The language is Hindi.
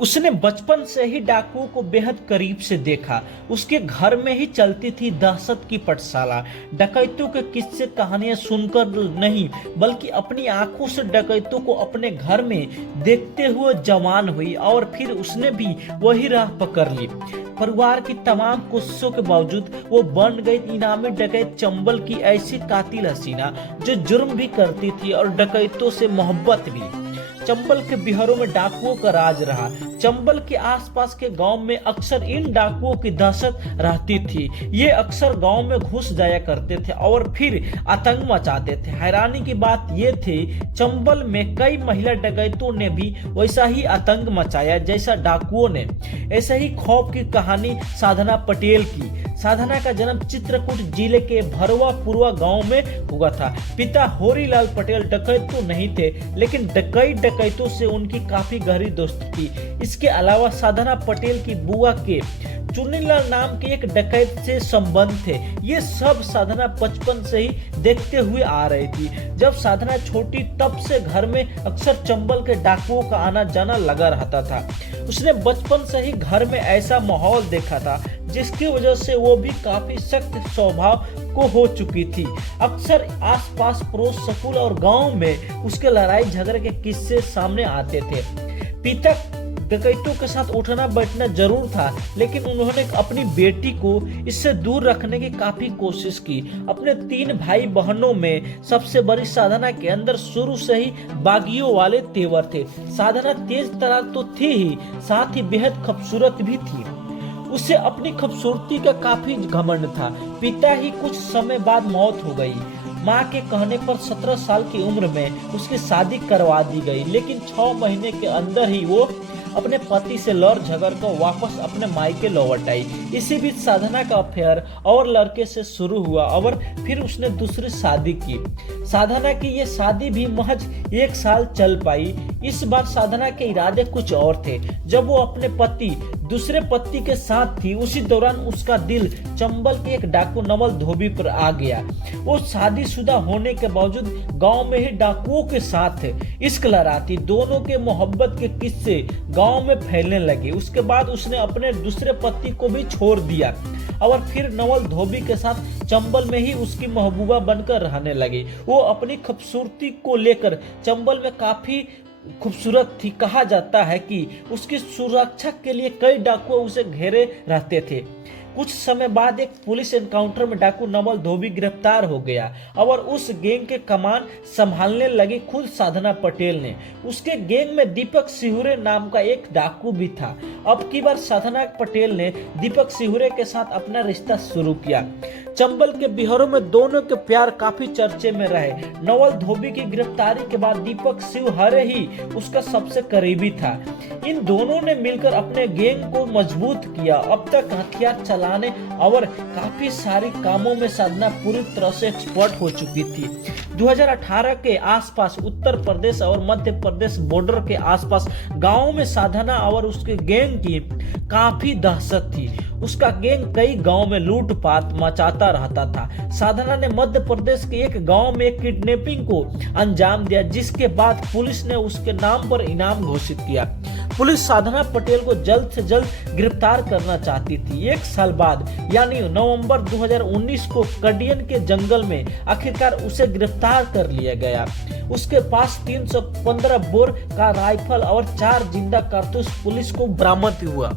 उसने बचपन से ही डाकुओं को बेहद करीब से देखा। उसके घर में ही चलती थी दहशत की पाठशाला। डकैतों के किस्से कहानियां सुनकर नहीं बल्कि अपनी आंखों से डकैतों को अपने घर में देखते हुए जवान हुई और फिर उसने भी वही राह पकड़ ली। परिवार की तमाम कोशिशों के बावजूद वो बन गई इनामी डकैत चंबल की ऐसी कातिल हसीना जो जुर्म भी करती थी और डकैतों से मोहब्बत भी। चंबल के बिहारों में डाकुओं का राज रहा। चंबल के आसपास के गांव में अक्सर इन डाकुओं की दहशत रहती थी। ये अक्सर गांव में घुस जाया करते थे और फिर आतंक मचाते थे। हैरानी की बात ये थी, चंबल में कई महिला डकैतों ने भी वैसा ही आतंक मचाया जैसा डाकुओं ने। ऐसे ही खौफ की कहानी साधना पटेल की। साधना का जन्म चित्रकूट जिले के भरवा पुरवा गांव में हुआ था। पिता होरीलाल पटेल डकैत तो नहीं थे, लेकिन डकैतों से उनकी काफी गहरी दोस्ती थी। इसके अलावा साधना पटेल की बुआ के चुन्नीलाल नाम के एक डकैत से संबंध थे। ये सब साधना बचपन से ही देखते हुए आ रही थी। जब साधना छोटी तब से घर में अक्सर चंबल के डाकुओं का आना जाना लगा रहता था। उसने बचपन से ही घर में ऐसा माहौल देखा था जिसकी वजह से वो भी काफी सख्त स्वभाव को हो चुकी थी। अक्सर आसपास पड़ोस स्कूल और गांव में उसके लड़ाई झगड़े के किस्से सामने आते थे। पिता डकैतों के साथ उठना बैठना जरूर था, लेकिन उन्होंने अपनी बेटी को इससे दूर रखने की काफी कोशिश की। अपने 3 भाई बहनों में सबसे बड़ी साधना के अंदर शुरू से ही बागियों वाले तेवर थे। साधना तेज तरार तो थी ही, साथ ही बेहद खूबसूरत भी थी। उसे अपनी खूबसूरती का काफी घमंड था। पिता ही कुछ समय बाद मौत हो गई। मां के कहने पर 17 साल की उम्र में उसकी शादी करवा दी गई, लेकिन 6 महीने के अंदर ही वो अपने पति से लड़ झगड़ कर वापस अपने मायके लौट आई। इसी बीच साधना का अफेयर और लड़के से शुरू हुआ और फिर उसने दूसरी शादी की। साधना की ये शादी भी महज 1 साल चल पाई। इस बार साधना के इरादे कुछ और थे। जब वो अपने दूसरे पति के साथ थी, उसी दौरान उसका दिल चंबल के एक डाकू नवल धोबी पर आ गया। वो शादीशुदा होने के बावजूद गांव में ही डाकुओं के साथ इश्क लड़ाती। दोनों के मोहब्बत के किस्से गांव में फैलने लगे। उसके बाद उसने अपने दूसरे पति को भी छोड़ दिया और फिर नवल धोबी के साथ चंबल में ही उसकी महबूबा बनकर रहने लगी। वो अपनी खूबसूरती को लेकर चंबल में काफी खूबसूरत थी। कहा जाता है कि उसकी सुरक्षा के लिए कई डाकू उसे घेरे रहते थे। कुछ समय बाद एक पुलिस एनकाउंटर में डाकू नवल धोबी गिरफ्तार हो गया और उस गैंग के कमान संभालने लगी खुद साधना पटेल ने। उसके गैंग में दीपक सिहुरे नाम का एक डाकू भी था। अब की बार साधना पटेल ने दीपक सिहुरे के साथ अपना रिश्ता शुरू किया। चंबल के बिहारों में दोनों के प्यार काफी चर्चे में रहे। नवल धोबी की गिरफ्तारी के बाद दीपक सिहुरे ही उसका सबसे करीबी था। इन दोनों ने मिलकर अपने गैंग को मजबूत किया। अब तक हथियार चलाने और काफी सारे कामों में साधना पूरी तरह से एक्सपर्ट हो चुकी थी। 2018 के आसपास उत्तर प्रदेश और मध्य प्रदेश बॉर्डर के आसपास गांवों में साधना और उसके गैंग की काफी दहशत थी। उसका गैंग कई गांव में लूटपाट मचाता रहता था। साधना ने मध्य प्रदेश के एक गांव में एक किडनैपिंग को अंजाम दिया, जिसके बाद पुलिस ने उसके नाम पर इनाम घोषित किया। पुलिस साधना पटेल को जल्द से जल्द गिरफ्तार करना चाहती थी। 1 साल बाद यानी नवंबर 2019 को कडियन के जंगल में आखिरकार उसे गिरफ्तार कर लिया गया। उसके पास 315 बोर का राइफल और 4 जिंदा कारतूस पुलिस को बरामद हुआ।